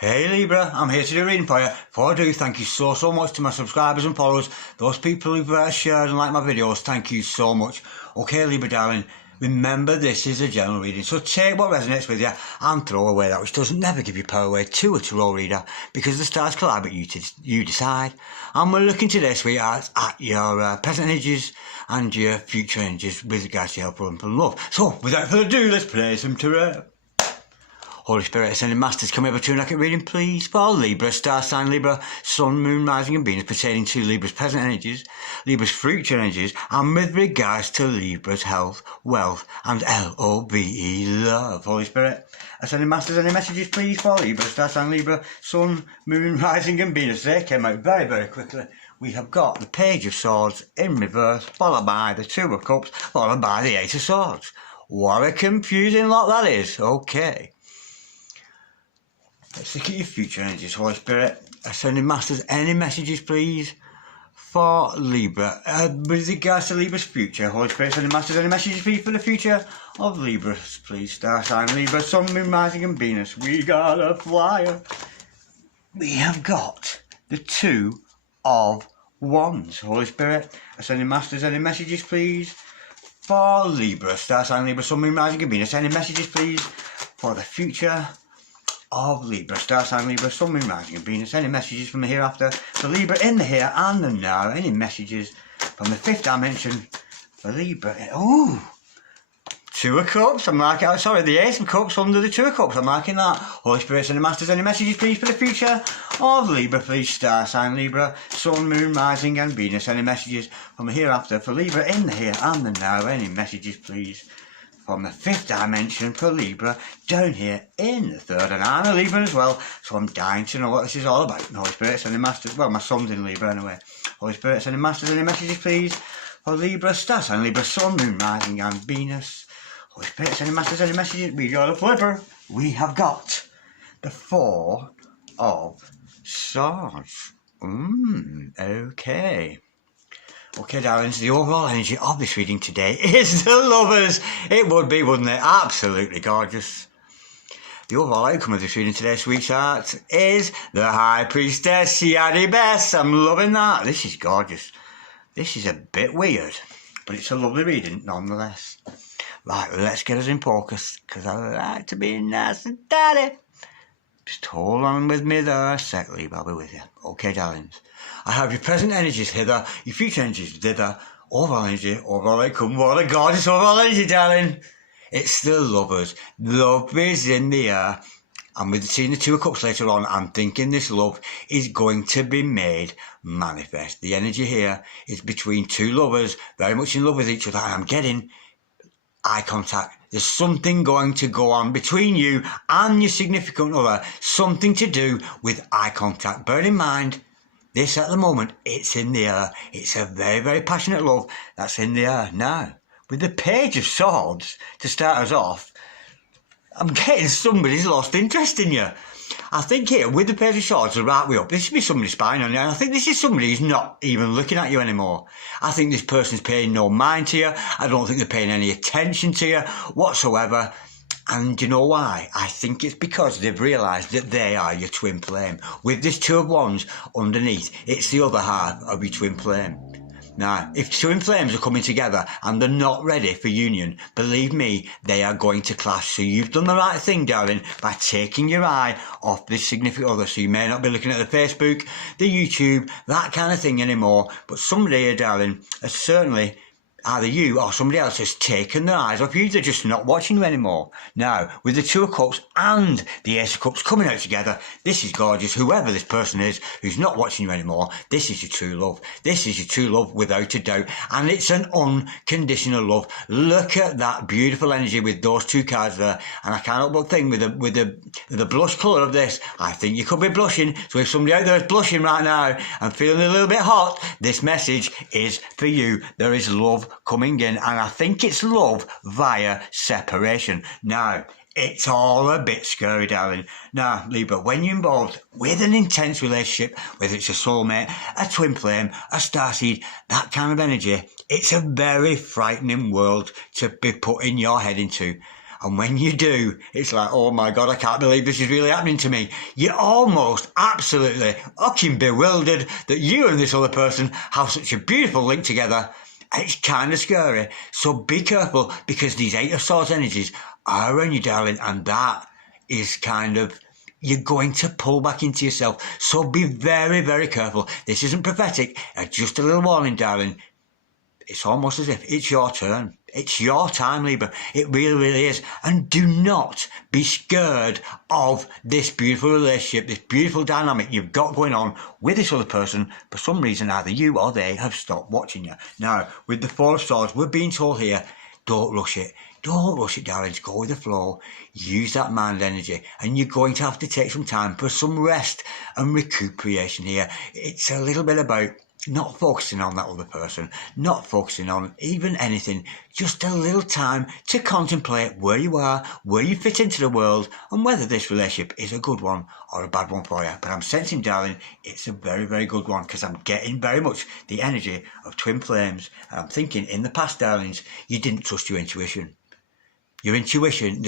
Hey Libra, I'm here to do a reading for you. Before I do, thank you so much to my subscribers and followers, those people who've shared and liked my videos, thank you so much. Okay Libra darling, remember this is a general reading, so take what resonates with you and throw away that which doesn't. Never give your power away to a tarot reader, because the stars collide but you decide. And we're looking today, sweethearts, at your present energies and your future energies with regards to help and love. So without further ado, let's play some tarot. Holy Spirit, Ascending Masters, come over to an accurate reading, please, for Libra, star sign Libra, Sun, Moon, Rising and Venus, pertaining to Libra's present energies, Libra's future energies, and with regards to Libra's health, wealth, and L-O-V-E, love. Holy Spirit, Ascending Masters, any messages, please, for Libra, star sign Libra, Sun, Moon, Rising and Venus. They came out very quickly. We have got the Page of Swords in reverse, followed by the Two of Cups, followed by the Ace of Swords. What a confusing lot that is. Okay. Let's look at your future energies, Holy Spirit. Ascending Masters, any messages, please, for Libra? With regards to Libra's future, Holy Spirit, Ascending Masters, any messages, please, for the future of Libra, please? Star sign Libra, Sun, Moon, Rising and Venus. We got a flyer. We have got the Two of Wands, Holy Spirit. Ascending Masters, any messages, please, for Libra? Star sign Libra, Sun, Moon, Rising and Venus. Any messages, please, for the future of Libra, star sign Libra, Sun, Moon, Rising and Venus. Any messages from the hereafter for Libra in the here and the now? Any messages from the fifth dimension for Libra? Oh, Two of Cups. I'm marking out, sorry, the Ace of Cups under the Two of Cups. I'm marking that. Holy Spirit and the Masters, any messages, please, for the future of Libra, please? Star sign Libra, Sun, Moon, Rising and Venus. Any messages from the hereafter for Libra in the here and the now? Any messages, please, from the fifth dimension for Libra down here in the third? And I'm a Libra as well, so I'm dying to know what this is all about. Holy Spirit, sending Masters, well, my son's in Libra anyway. Holy Spirit, sending Masters, any messages, please, for Libra, star sign Libra, Sun, Moon, Rising and Venus. Holy Spirit, sending Masters, any messages? We got a flipper. We have got the Four of Swords. Okay. Okay, darlings, the overall energy of this reading today is the Lovers. It would be, wouldn't it? Absolutely gorgeous. The overall outcome of this reading today, sweethearts, is the High Priestess, Yaddy Bess. I'm loving that. This is gorgeous. This is a bit weird, but it's a lovely reading nonetheless. Right, let's get us in focus, because I like to be nice and tidy. Just hold on with me there a sec, Libra, I'll be with you. Okay, darlings. I have your present energies hither, your future energies thither, overall energy, overall outcome. What a gorgeous overall energy, darling. It's the Lovers. Love is in the air. And with seeing the Two of Cups later on, I'm thinking this love is going to be made manifest. The energy here is between two lovers, very much in love with each other, and I'm getting eye contact. There's something going to go on between you and your significant other, something to do with eye contact. Bear in mind, this at the moment, it's in the air. It's a very passionate love that's in the air. Now, with the Page of Swords to start us off, I'm getting somebody's lost interest in you. I think here, with the Page of Swords to right way up, this should be somebody spying on you. And I think this is somebody who's not even looking at you anymore. I think this person's paying no mind to you. I don't think they're paying any attention to you whatsoever. And you know why? I think it's because they've realised that they are your twin flame. With this Two of Wands underneath, it's the other half of your twin flame. Now, if twin flames are coming together and they're not ready for union, believe me, they are going to clash. So you've done the right thing, darling, by taking your eye off this significant other. So you may not be looking at the Facebook, the YouTube, that kind of thing anymore. But somebody here, darling, has certainly, either you or somebody else, has taken their eyes off you. They're just not watching you anymore. Now, with the Two of Cups and the Ace of Cups coming out together, this is gorgeous. Whoever this person is who's not watching you anymore, this is your true love. This is your true love without a doubt. And it's an unconditional love. Look at that beautiful energy with those two cards there. And I can't help but think with the blush colour of this, I think you could be blushing. So if somebody out there is blushing right now and feeling a little bit hot, this message is for you. There is love coming in, and I think it's love via separation. Now, it's all a bit scary, darling. Now, Libra, when you're involved with an intense relationship, whether it's a soulmate, a twin flame, a starseed, that kind of energy, it's a very frightening world to be putting your head into. And when you do, it's like, oh my God, I can't believe this is really happening to me. You're almost absolutely fucking bewildered that you and this other person have such a beautiful link together. It's kind of scary. So be careful, because these Eight of Swords energies are around you, darling, and that is kind of, you're going to pull back into yourself. So be very, very careful. This isn't prophetic. Just a little warning, darling. It's almost as if it's your turn. It's your time, Libra. It really, really is. And do not be scared of this beautiful relationship, this beautiful dynamic you've got going on with this other person. For some reason, either you or they have stopped watching you. Now, with the Four of Swords, we're being told here, don't rush it. Don't rush it, darling. Go with the flow. Use that mind energy. And you're going to have to take some time for some rest and recuperation here. It's a little bit about not focusing on that other person, not focusing on even anything, just a little time to contemplate where you are, where you fit into the world, and whether this relationship is a good one or a bad one for you. But I'm sensing, darling, it's a very, very good one, because I'm getting very much the energy of twin flames. And I'm thinking, in the past, darlings, you didn't trust your intuition. Your intuition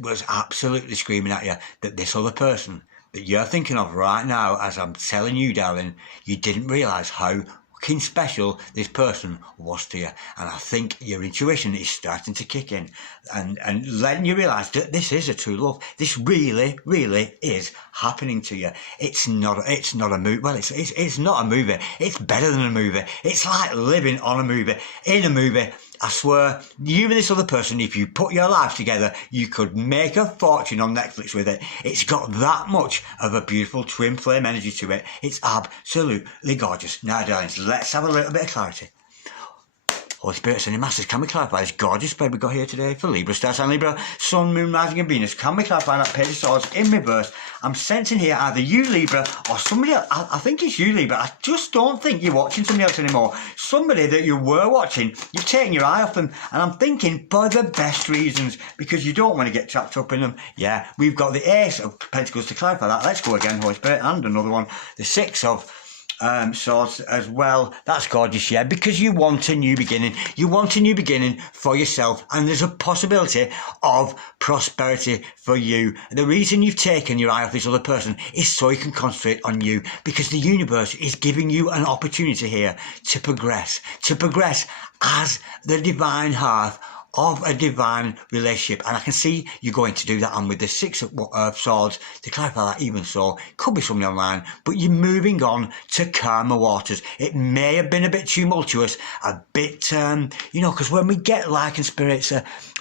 was absolutely screaming at you that this other person that you're thinking of right now, as I'm telling you, darling, you didn't realise how fucking special this person was to you. And I think your intuition is starting to kick in and letting you realise that this is a true love. This really, really is happening to you. It's not a movie. Well, it's not a movie. It's better than a movie. It's like living on a movie. In a movie, I swear, you and this other person, if you put your lives together, you could make a fortune on Netflix with it. It's got that much of a beautiful twin flame energy to it. It's absolutely gorgeous. Now, darlings, let's have a little bit of clarity. Holy Spirit, Sending Masters, can we clarify this gorgeous spread we got here today for Libra, Star Sign Libra, Sun, Moon, Rising and Venus? Can we clarify that Page of Swords in reverse? I'm sensing here either you, Libra, or somebody else. I think it's you, Libra. I just don't think you're watching somebody else anymore. Somebody that you were watching, you've taken your eye off them. And I'm thinking for the best reasons, because you don't want to get trapped up in them. Yeah, we've got the Ace of Pentacles to clarify that. Let's go again, Holy Spirit, and another one. The Six of Swords as well. That's gorgeous, yeah, because you want a new beginning. You want a new beginning for yourself, and there's a possibility of prosperity for you. The reason you've taken your eye off this other person is so you can concentrate on you, because the universe is giving you an opportunity here to progress as the divine half of a divine relationship. And I can see you're going to do that. And with the Six of Swords, to clarify that even so, could be somebody online, but you're moving on to calmer waters. It may have been a bit tumultuous, a bit, because when we get like in spirits,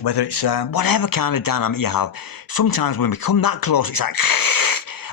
whether it's whatever kind of dynamic you have, sometimes when we come that close, it's like,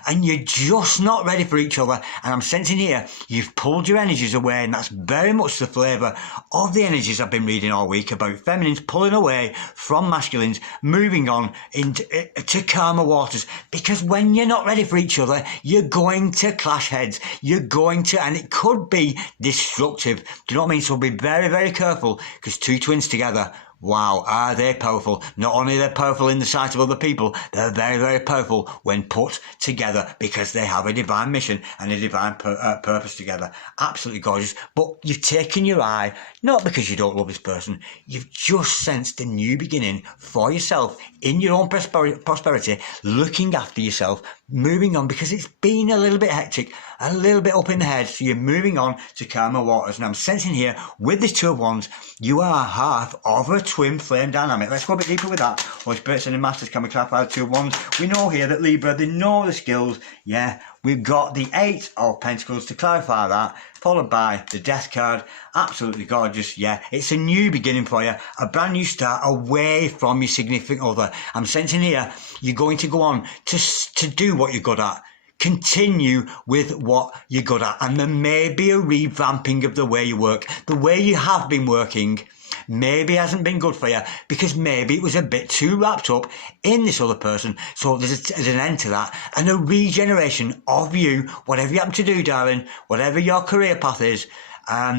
and you're just not ready for each other. And I'm sensing here, you've pulled your energies away, and that's very much the flavour of the energies I've been reading all week about feminines pulling away from masculines, moving on to calmer waters. Because when you're not ready for each other, you're going to clash heads. And it could be destructive. Do you know what I mean? So be very, very careful, because two twins together, wow, are they powerful. Not only are they powerful in the sight of other people, they're very, very powerful when put together, because they have a divine mission and a divine purpose together. Absolutely gorgeous. But you've taken your eye, not because you don't love this person, you've just sensed a new beginning for yourself in your own prosperity, looking after yourself, moving on, because it's been a little bit hectic, a little bit up in the head, so you're moving on to calmer waters. And I'm sensing here, with this Two of Wands, you are half of a twin flame dynamic. Let's go a bit deeper with that. Holy Spirit, Sending Masters, can we clarify the Two of Wands? We know here that Libra, they know the skills. Yeah, we've got the Eight of Pentacles to clarify that, followed by the Death card. Absolutely gorgeous. Yeah, it's a new beginning for you, a brand new start away from your significant other. I'm sensing here, you're going to go on to do what you're good at. Continue with what you're good at. And there may be a revamping of the way you work. The way you have been working maybe hasn't been good for you, because maybe it was a bit too wrapped up in this other person. So there's an end to that, and a regeneration of you, whatever you happen to do, darling, whatever your career path is.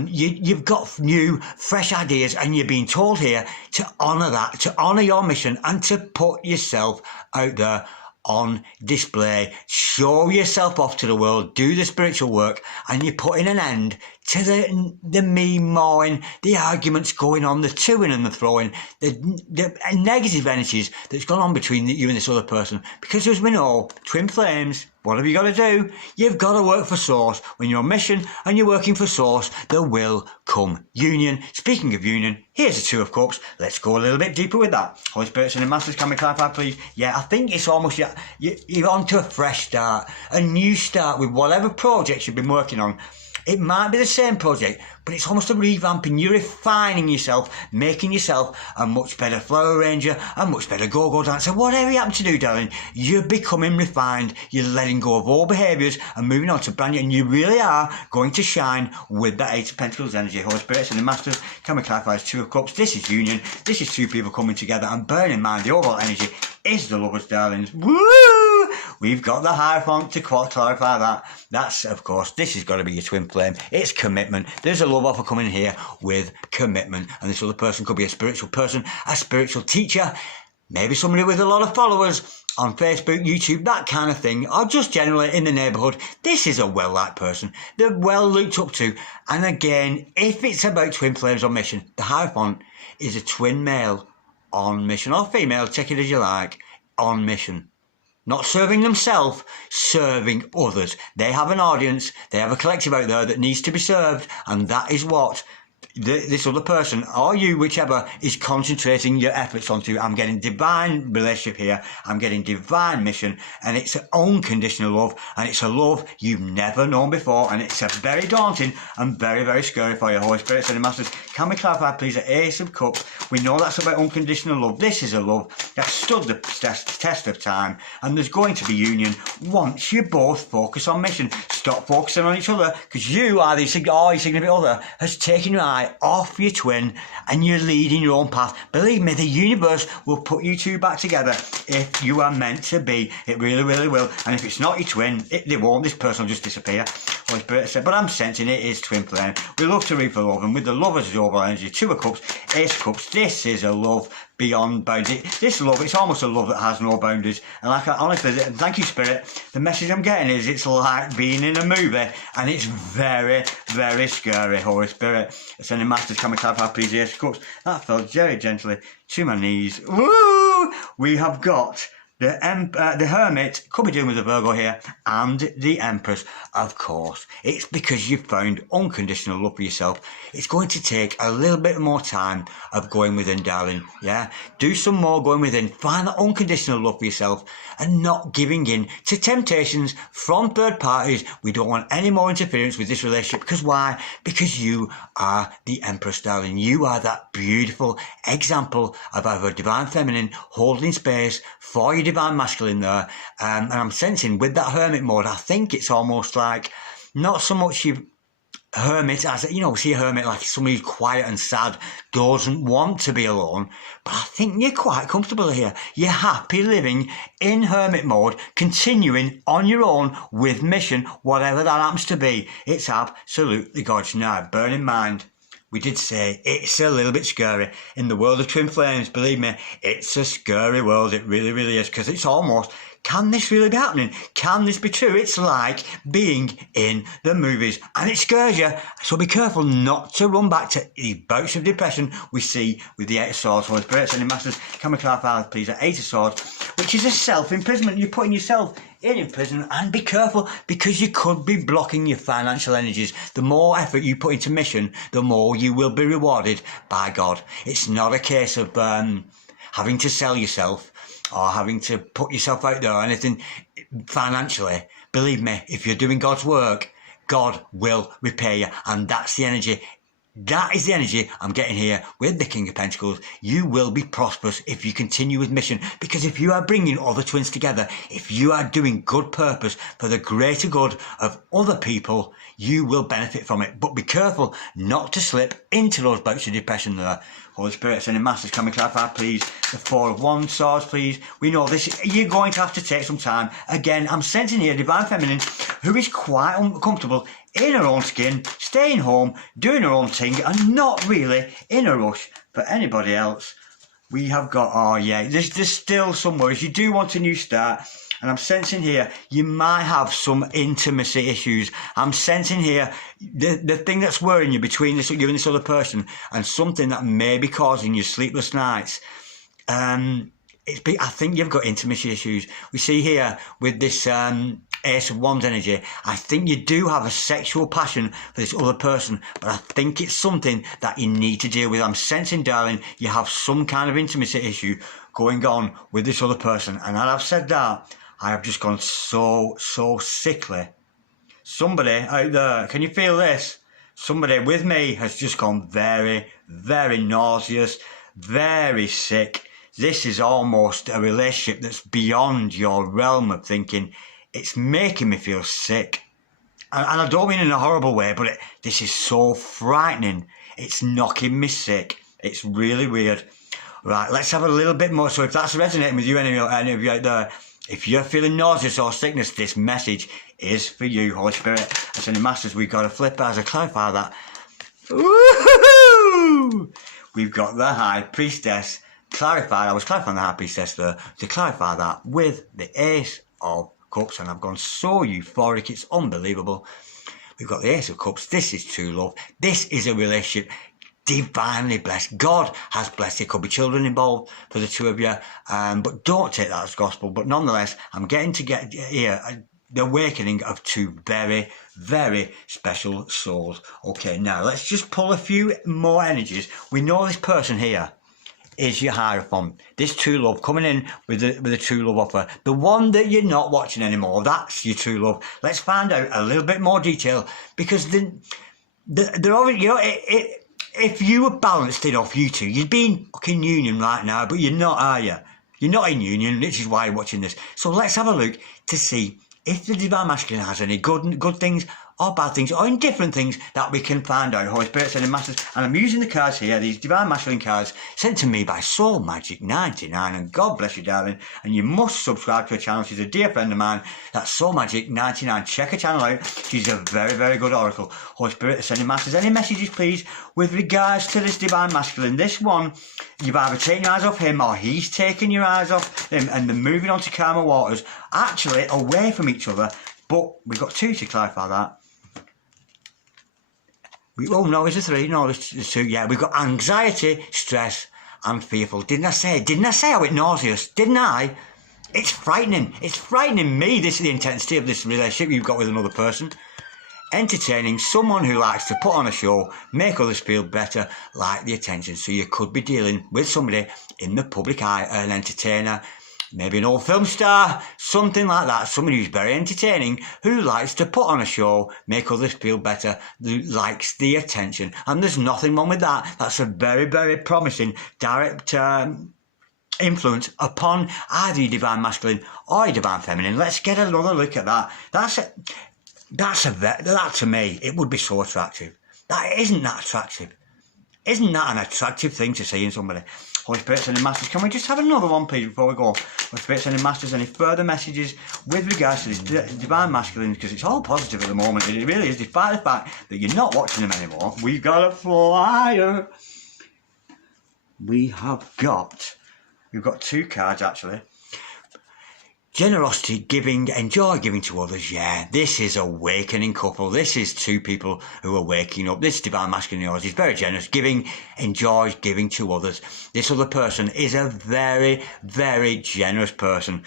You've got new, fresh ideas, and you're being told here to honour that, to honour your mission, and to put yourself out there on display. Show yourself off to the world, do the spiritual work, and you're putting an end to the me-mowing, the arguments going on, the toing and the throwing, the negative energies that's gone on between you and this other person. Because as we know, twin flames, what have you got to do? You've got to work for source. When you're on mission and you're working for source, there will come union. Speaking of union, here's the Two of Cups. Let's go a little bit deeper with that. Holy Spirit and Masters, can we clarify, please? Yeah, I think it's almost you're on to a fresh start, a new start with whatever projects you've been working on. It might be the same project, but it's almost a revamping. You're refining yourself, making yourself a much better flower arranger, a much better go-go dancer. Whatever you happen to do, darling, you're becoming refined. You're letting go of all behaviours and moving on to brand new. And you really are going to shine with that Eight of Pentacles energy. Holy Spirits and the Masters, can we clarify, it's Two of Cups. This is union. This is two people coming together. And bearing in mind, the overall energy is the Lovers, darlings. Woo! We've got the Hierophant to clarify that. That's, of course, this has got to be your twin flame. It's commitment. There's a love offer coming here with commitment. And this other person could be a spiritual person, a spiritual teacher, maybe somebody with a lot of followers on Facebook, YouTube, that kind of thing, or just generally in the neighbourhood. This is a well-liked person. They're well looked up to. And again, if it's about twin flames on mission, the Hierophant is a twin male on mission, or female, take it as you like, on mission. Not serving themselves, serving others. They have an audience, they have a collective out there that needs to be served, and that is what this other person, or you, whichever, is concentrating your efforts onto. I'm getting divine relationship here, I'm getting divine mission, and it's an unconditional love, and it's a love you've never known before, and it's a very daunting and very, very scary for your Holy Spirits and the Masters. Can we clarify, please, the Ace of Cups? We know that's about unconditional love. This is a love that stood the test of time, and there's going to be union once you both focus on mission. Stop focusing on each other, because you are your significant other has taken your eye off your twin and you're leading your own path. Believe me, the universe will put you two back together if you are meant to be. It really, really will. And if it's not your twin, they won't. This person will just disappear. Holy Spirit said, but I'm sensing it is twin flame. We love to read for love, and with the Lovers' overall energy, Two of Cups, Ace of Cups, this is a love beyond boundaries. This love, it's almost a love that has no boundaries. And like honestly, thank you, Spirit. The message I'm getting is it's like being in a movie, and it's very, very scary. Holy Spirit, sending Masters, can we clarify, please, Ace of Cups? That fell very gently to my knees. Woo! We have got the Hermit, could be doing with the Virgo here, and the Empress, of course. It's because you've found unconditional love for yourself. It's going to take a little bit more time of going within, darling. Yeah? Do some more going within. Find that unconditional love for yourself and not giving in to temptations from third parties. We don't want any more interference with this relationship. Because why? Because you are the Empress, darling. You are that beautiful example of our divine feminine holding space for your divine masculine there, and I'm sensing with that hermit mode, I think it's almost like not so much you hermit as, you know, see a hermit like somebody who's quiet and sad, doesn't want to be alone, but I think you're quite comfortable here. You're happy living in hermit mode, continuing on your own with mission, whatever that happens to be. It's absolutely gorgeous. Now, bear in mind, we did say it's a little bit scary. In the world of twin flames, believe me, it's a scary world. It really, really is, because it's almost, can this really be happening? Can this be true? It's like being in the movies, and it scares you. So be careful not to run back to the bouts of depression we see with the Eight of Swords. Holy Spirit, and Masters, can we clarify, please, the Eight of Swords, which is a self-imprisonment. You're putting yourself in prison, and be careful, because you could be blocking your financial energies. The more effort you put into mission, the more you will be rewarded by God. It's not a case of having to sell yourself or having to put yourself out there or anything financially. Believe me, if you're doing God's work, God will repay you, and that's the energy. That is the energy I'm getting here with the King of Pentacles. You will be prosperous if you continue with mission, because if you are bringing other twins together, if you are doing good purpose for the greater good of other people, you will benefit from it. But be careful not to slip into those bouts of depression there. Holy Spirit, sending Masters, can we clarify, please, the Four of Wands swords, please. We know this, you're going to have to take some time. Again, I'm sensing here Divine Feminine, who is quite uncomfortable in her own skin, staying home, doing her own thing, and not really in a rush for anybody else. We have got, oh yeah, there's still some worries. You do want a new start. And I'm sensing here, you might have some intimacy issues. I'm sensing here, the thing that's worrying you between you and this other person, and something that may be causing you sleepless nights. I think you've got intimacy issues. We see here with this Ace of Wands energy, I think you do have a sexual passion for this other person, but I think it's something that you need to deal with. I'm sensing, darling, you have some kind of intimacy issue going on with this other person. And as I've said that, I have just gone so sickly. Somebody out there, can you feel this? Somebody with me has just gone very, very nauseous, very sick. This is almost a relationship that's beyond your realm of thinking. It's making me feel sick. And I don't mean in a horrible way, but this is so frightening. It's knocking me sick. It's really weird. Right, let's have a little bit more. So if that's resonating with you, any of you out there, if you're feeling nauseous or sickness, this message is for you, Holy Spirit. Ascended Masters, we've got a flip as I clarify that. Woohoo! We've got the High Priestess clarified. I was clarifying the High Priestess there to clarify that with the Ace of Cups, and I've gone so euphoric, it's unbelievable. We've got the Ace of Cups. This is true love. This is a relationship divinely blessed. God has blessed. There could be children involved for the two of you, but don't take that as gospel. But nonetheless, I'm getting to get here the awakening of two very, very special souls. Okay, now let's just pull a few more energies. We know this person here is your Hierophant. This true love coming in with a true love offer. The one that you're not watching anymore, that's your true love. Let's find out a little bit more detail, because they're already, you know, if you were balanced enough, you two, you'd be in fucking union right now, but you're not, are you? You're not in union, which is why you're watching this. So let's have a look to see if the Divine Masculine has any good things or bad things or indifferent things that we can find out. Holy Spirit, Ascended Masters. And I'm using the cards here, these Divine Masculine cards sent to me by Soul Magic 99. And God bless you, darling. And you must subscribe to her channel. She's a dear friend of mine. That's Soul Magic 99. Check her channel out. She's a very, very good oracle. Holy Spirit, Ascended Masters. Any messages, please, with regards to this Divine Masculine? This one, you've either taken your eyes off him or he's taken your eyes off him, and they're moving on to calmer waters, actually away from each other. But we've got two to clarify that. Oh no, it's a three. No, it's two. Yeah, we've got anxiety, stress, and fearful. Didn't I say I was nauseous? Didn't I? It's frightening. It's frightening me. This is the intensity of this relationship you've got with another person. Entertaining someone who likes to put on a show, make others feel better, like the attention. So you could be dealing with somebody in the public eye, an entertainer, maybe an old film star, something like that. Somebody who's very entertaining, who likes to put on a show, make others feel better, who likes the attention. And there's nothing wrong with that. That's a very, very promising direct influence upon either your Divine Masculine or your Divine Feminine. Let's get another look at that. That to me, it would be so attractive. Isn't that attractive? Isn't that an attractive thing to see in somebody? Holy Spirit, Ascended Masters, can we just have another one, please, before we go? Holy Spirit, Ascended Masters, any further messages with regards to this Divine Masculine? Because it's all positive at the moment. It really is, despite the fact that you're not watching them anymore. We've got to fly higher. We've got two cards, actually. Generosity, giving, enjoy giving to others. Yeah, this is awakening couple. This is two people who are waking up. This Divine Masculine yours is very generous, giving, enjoys giving to others. This other person is a very, very generous person.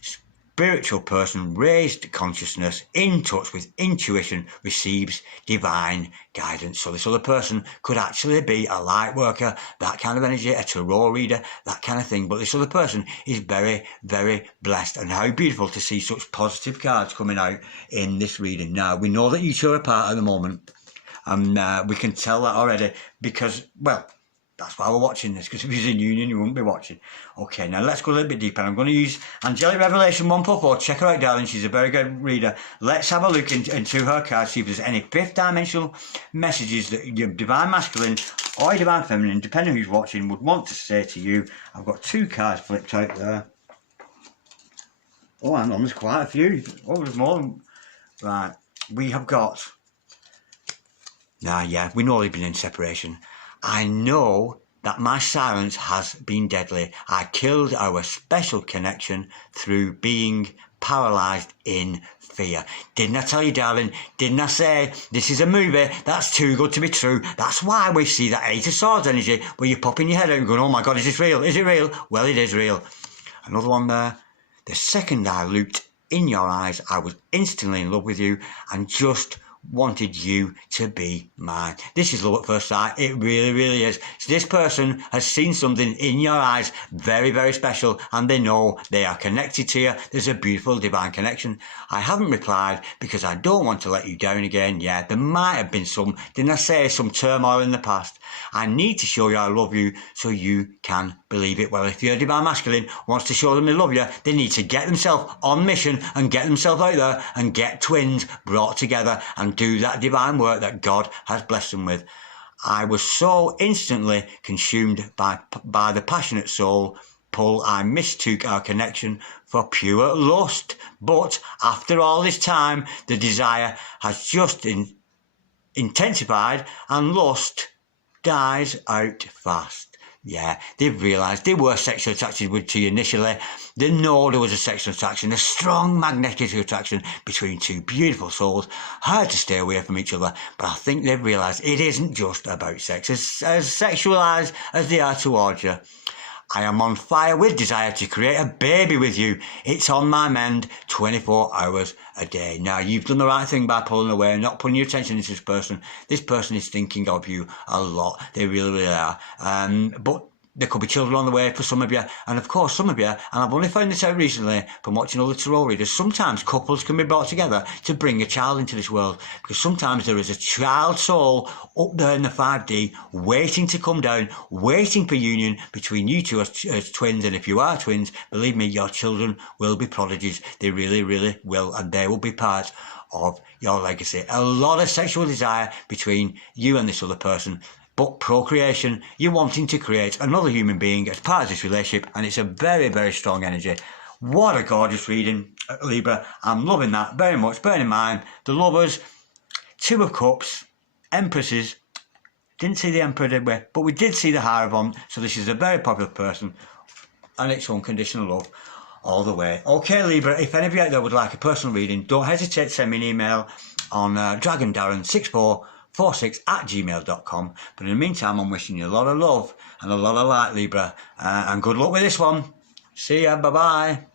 Spiritual person, raised consciousness, in touch with intuition, receives divine guidance. So this other person could actually be a light worker, that kind of energy, a tarot reader, that kind of thing. But this other person is very, very blessed. And how beautiful to see such positive cards coming out in this reading. Now, we know that you two are apart at the moment. And we can tell that already because, well, that's why we're watching this, because if he was in union, you wouldn't be watching. Okay, now let's go a little bit deeper. I'm going to use Angelic Revelation 144. Check her out, darling. She's a very good reader. Let's have a look into her cards, see if there's any fifth dimensional messages that your Divine Masculine or your Divine Feminine, depending who's watching, would want to say to you. I've got two cards flipped out there. Oh, hang on, there's quite a few. Oh, there's more than... Right, we have got... Nah, yeah, we know they've been in separation. I know that my silence has been deadly. I killed our special connection through being paralysed in fear. Didn't I tell you, darling? Didn't I say this is a movie that's too good to be true? That's why we see that Eight of Swords energy where you're popping your head out and going, oh my God, is this real? Is it real? Well, it is real. Another one there. The second I looked in your eyes, I was instantly in love with you and just wanted you to be mine. This is love at first sight. It really, really is. So this person has seen something in your eyes very, very special, and they know they are connected to you. There's a beautiful divine connection. I haven't replied because I don't want to let you down again. Yeah, there might have been didn't I say, some turmoil in the past. I need to show you I love you so you can believe it. Well, if your divine masculine wants to show them they love you, they need to get themselves on mission and get themselves out there and get twins brought together and do that divine work that God has blessed them with. I was so instantly consumed by the passionate soul pull, I mistook our connection for pure lust. But after all this time, the desire has just intensified and lust dies out fast. Yeah, they've realised they were sexually attracted to you initially. They know there was a sexual attraction, a strong magnetic attraction between two beautiful souls. Hard to stay away from each other, but I think they've realised it isn't just about sex. As sexualised as they are towards you, I am on fire with desire to create a baby with you. It's on my mend 24 hours a day. Now, you've done the right thing by pulling away and not putting your attention into this person. This person is thinking of you a lot. They really, really are. But there could be children on the way for some of you. And of course, some of you, and I've only found this out recently from watching other tarot readers, sometimes couples can be brought together to bring a child into this world. Because sometimes there is a child soul up there in the 5D waiting to come down, waiting for union between you two as twins. And if you are twins, believe me, your children will be prodigies. They really, really will. And they will be part of your legacy. A lot of sexual desire between you and this other person. But procreation, you're wanting to create another human being as part of this relationship, and it's a very, very strong energy. What a gorgeous reading, Libra. I'm loving that very much. Bear in mind, the Lovers, Two of Cups, Empresses. Didn't see the Emperor, did we? But we did see the Hierophant, so this is a very popular person, and it's unconditional love all the way. Okay, Libra, if any of you out there would like a personal reading, don't hesitate to send me an email on dragondarren6446@gmail.com. But in the meantime, I'm wishing you a lot of love and a lot of light, Libra, and good luck with this one. See ya, bye-bye.